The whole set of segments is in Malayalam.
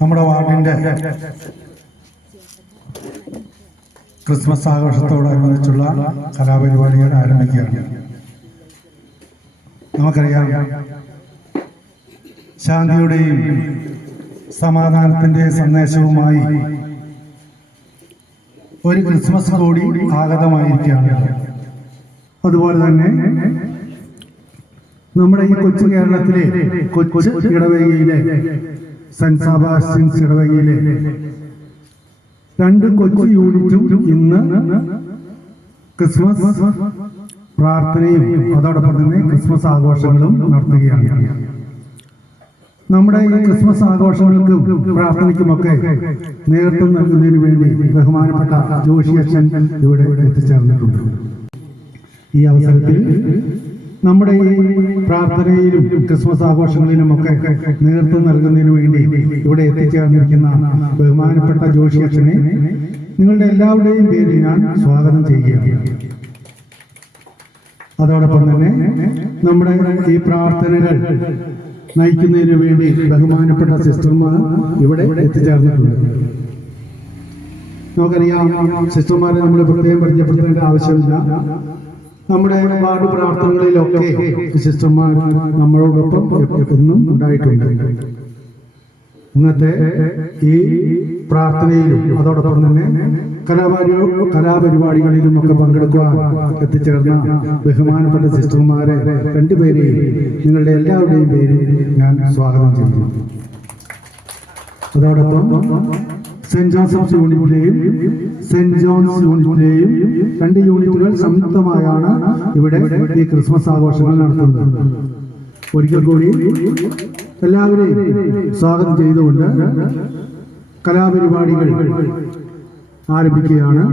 നമ്മുടെ വാർഡിൻ്റെ ക്രിസ്മസ് ആഘോഷത്തോടനുബന്ധിച്ചുള്ള കലാപരിപാടികൾ ആരംഭിക്കുകയാണ്. നമുക്കറിയാം, ശാന്തിയുടെയും സമാധാനത്തിൻ്റെ സന്ദേശവുമായി ഒരു ക്രിസ്മസ് കൂടി ആഗതമായിരിക്കുകയാണ്. അതുപോലെ തന്നെ നമ്മുടെ ഈ കൊച്ചു കേരളത്തിലെ കൊച്ചു ഇടവകയിലെ സെന്റ് സെബാസ്റ്റ്യൻസ് ഇടവകയിലെ 2 കൊച്ചു യൂണിറ്റും ഇന്ന് ക്രിസ്മസ് പ്രാർത്ഥനയും അതോടൊപ്പം തന്നെ ക്രിസ്മസ് ആഘോഷങ്ങളും നടത്തുകയാണ്. നമ്മുടെ ഈ ക്രിസ്മസ് ആഘോഷങ്ങൾക്കും പ്രാർത്ഥനയ്ക്കുമൊക്കെ നേതൃത്വം നൽകുന്നതിന് വേണ്ടി ബഹുമാനപ്പെട്ട ജോഷി അച്ഛൻ ഇവിടെ എത്തിച്ചേർന്നിട്ടുണ്ട്. ഈ അവസരത്തിൽ നമ്മുടെ ഈ പ്രാർത്ഥനയിലും ക്രിസ്മസ് ആഘോഷങ്ങളിലും ഒക്കെ നേതൃത്വം നൽകുന്നതിന് വേണ്ടി ഇവിടെ എത്തിച്ചേർന്നിരിക്കുന്ന ബഹുമാനപ്പെട്ട ജോഷി അച്ഛനെ നിങ്ങളുടെ എല്ലാവരുടെയും പേരിൽ ഞാൻ സ്വാഗതം ചെയ്യുകയാണ്. അതോടൊപ്പം തന്നെ നമ്മുടെ ഈ പ്രാർത്ഥനകൾ നയിക്കുന്നതിന് വേണ്ടി ബഹുമാനപ്പെട്ട സിസ്റ്റർമാർ ഇവിടെ എത്തിച്ചേർന്നിട്ടുണ്ട്. നമുക്കറിയാം, സിസ്റ്റർമാരെ നമ്മൾ പ്രത്യേകം പരിചയപ്പെടുത്തേണ്ട ആവശ്യമില്ല. നമ്മുടെ വാർഡ് പ്രാർത്ഥനകളിലൊക്കെ സിസ്റ്റർമാർ നമ്മളോടൊപ്പം എന്നും ഉണ്ടായിട്ടുണ്ട്. ഇന്നത്തെ ഈ പ്രാർത്ഥനയിലും അതോടൊപ്പം തന്നെ കലാപരിപാടികളിലും ഒക്കെ പങ്കെടുക്കുവാൻ എത്തിച്ചേർന്ന ബഹുമാനപ്പെട്ട സിസ്റ്റർമാരെ 2 പേരെയും നിങ്ങളുടെ എല്ലാവരുടെയും പേരിൽ ഞാൻ സ്വാഗതം ചെയ്യുന്നു. അതോടൊപ്പം സെന്റ് ജോസഫ് യൂണിറ്റിലെയും സെന്റ് ജോൺസ് യൂണിറ്റിലെയും 2 യൂണിറ്റുകൾ സംയുക്തമായാണ് ഇവിടെ ഈ ക്രിസ്മസ് ആഘോഷങ്ങൾ നടത്തുന്നത്. ഒരിക്കൽ കൂടി എല്ലാവരെയും സ്വാഗതം ചെയ്തുകൊണ്ട് കലാപരിപാടികൾ ആരംഭിക്കുകയാണ്.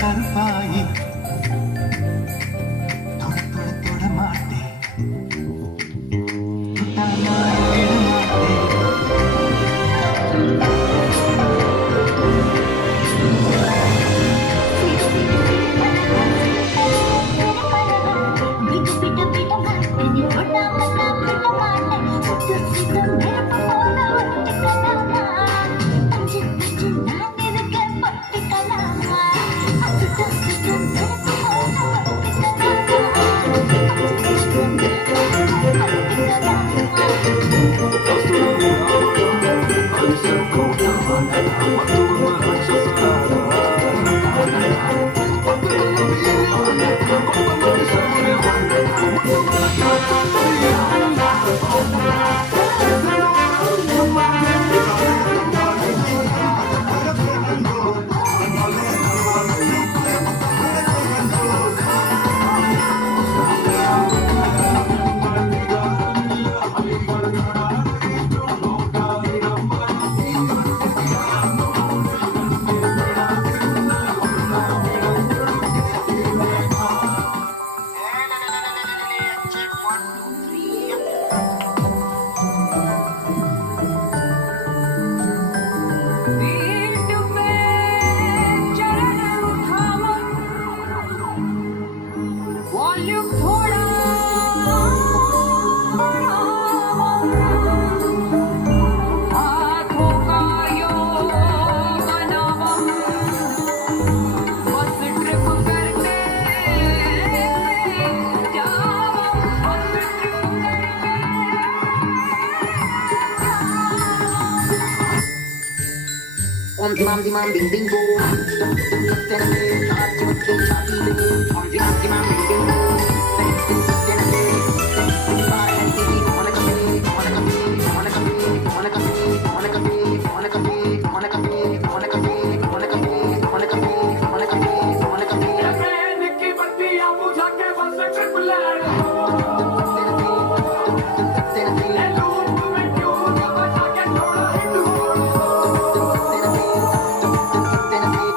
கருப்பாயி தொட தொட தொட மாட்டேன் தொட்டாமா விட மாட்டேன் Om dimam ding ding boom. Tename taat chimte chati me. Om dimam ding ding boom. Tename pare ti mona kape mona kape mona kape mona kape mona kape mona kape mona kape mona kape mona kape mona kape mona kape mona kape Nikki बत्तियां बुझा के बस ट्रिपल Tename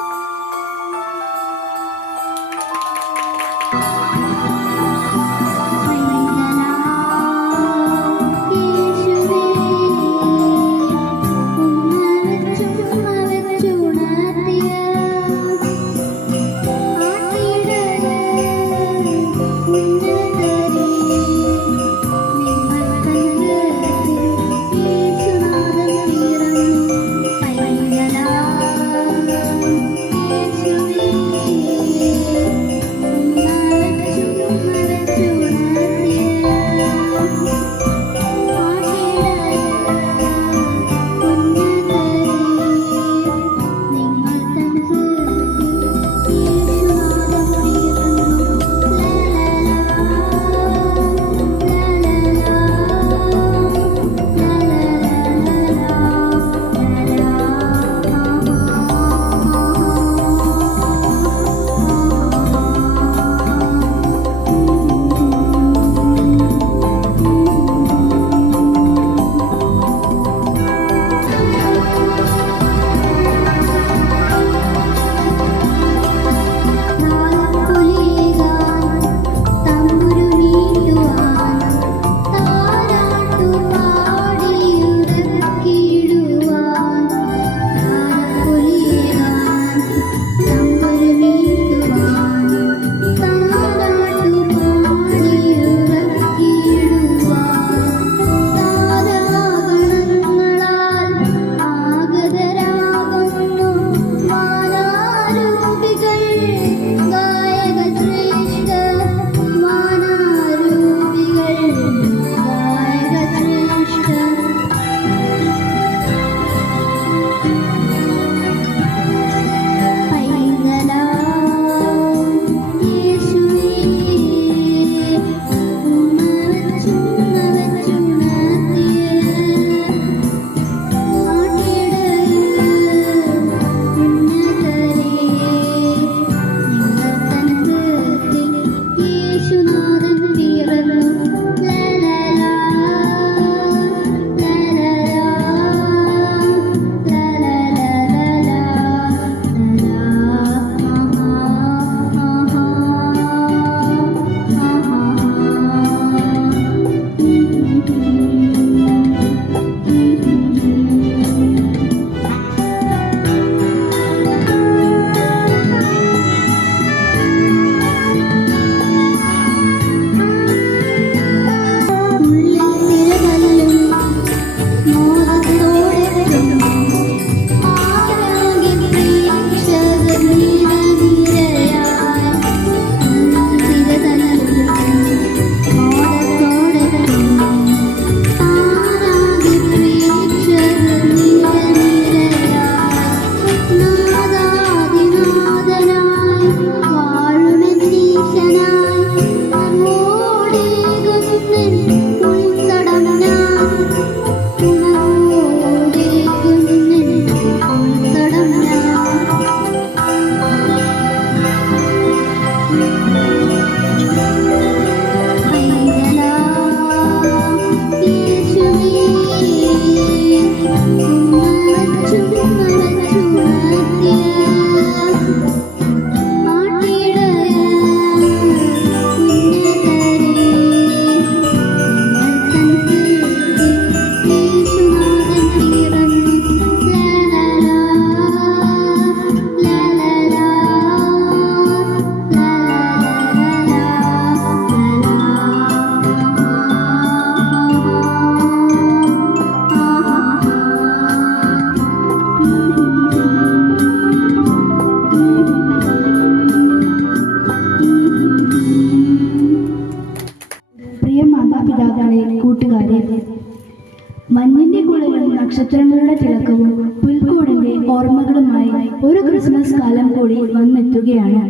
നക്ഷത്രങ്ങളുടെ തിളക്കവും പുൽക്കൂടിന്റെ ഓർമ്മകളുമായി ഒരു ക്രിസ്മസ് കാലം കൂടി വന്നെത്തുകയാണ്.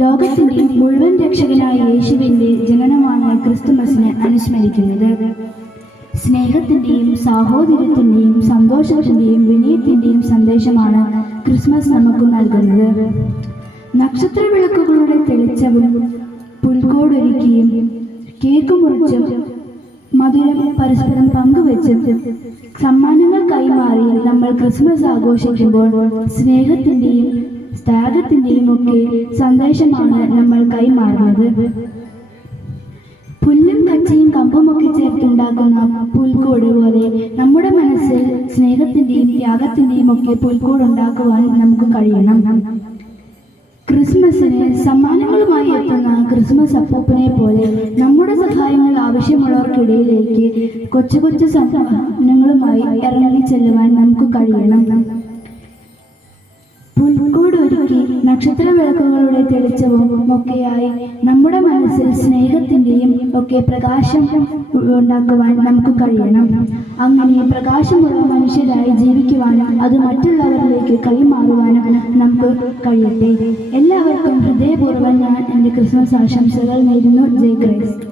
ലോകത്തിന്റെ മുഴുവൻ രക്ഷകനായ യേശുവിന്റെ ജനനമാണ് ക്രിസ്തുമസിന് അനുസ്മരിക്കുന്നത്. സ്നേഹത്തിന്റെയും സാഹോദര്യത്തിന്റെയും സന്തോഷത്തിന്റെയും വിനയത്തിന്റെയും സന്ദേശമാണ് ക്രിസ്മസ് നമുക്ക് നൽകുന്നത്. നക്ഷത്ര വിളക്കുകളുടെ തെളിച്ചവും പുൽക്കോടൊരുക്കിയും കേക്ക് മുറിച്ചും മധുരം പരസ്പരം പങ്കുവെച്ചും സമ്മാനങ്ങൾ കൈമാറി നമ്മൾ ക്രിസ്മസ് ആഘോഷിക്കുമ്പോൾ സ്നേഹത്തിന്റെയും ത്യാഗത്തിന്റെയും ഒക്കെ സന്ദേശമാണ് നമ്മൾ കൈമാറുന്നത്. പുല്ലും കച്ചയും കമ്പുമൊക്കെ ചേർത്തുണ്ടാക്കുന്ന പുൽക്കൂട് പോലെ നമ്മുടെ മനസ്സിൽ സ്നേഹത്തിന്റെയും ത്യാഗത്തിന്റെയും ഒക്കെ പുൽക്കൂട് ഉണ്ടാക്കുവാൻ നമുക്ക് കഴിയണം. ക്രിസ്മസിന് സമ്മാനങ്ങളുമായി എത്തുന്ന ക്രിസ്മസ് അപ്പൂപ്പനെ പോലെ നമ്മുടെ സഹായങ്ങൾ ആവശ്യമുള്ളവർക്കിടയിലേക്ക് കൊച്ചു കൊച്ചു സമ്മാനങ്ങളുമായി ഇറങ്ങി ചെല്ലുവാൻ നമുക്ക് കഴിയണം. പുൽക്കൂട് ഒരുക്കി നക്ഷത്ര വിളക്കുകളുടെ തെളിച്ചവും ഒക്കെയായി നമ്മുടെ മനസ്സിൽ സ്നേഹത്തിന്റെയും ഒക്കെ പ്രകാശം ഉണ്ടാക്കുവാൻ നമുക്ക് കഴിയണം. അങ്ങനെ പ്രകാശമുള്ള മനുഷ്യരായി ജീവിക്കുവാനും അത് മറ്റുള്ളവരിലേക്ക് കൈമാറുവാനും നമുക്ക് കഴിയട്ടെ. എല്ലാവർക്കും ഹൃദയപൂർവ്വം ഞാൻ എൻ്റെ ക്രിസ്മസ് ആശംസകൾ നേരുന്നു. ജയ് ക്രൈസ്റ്റ്.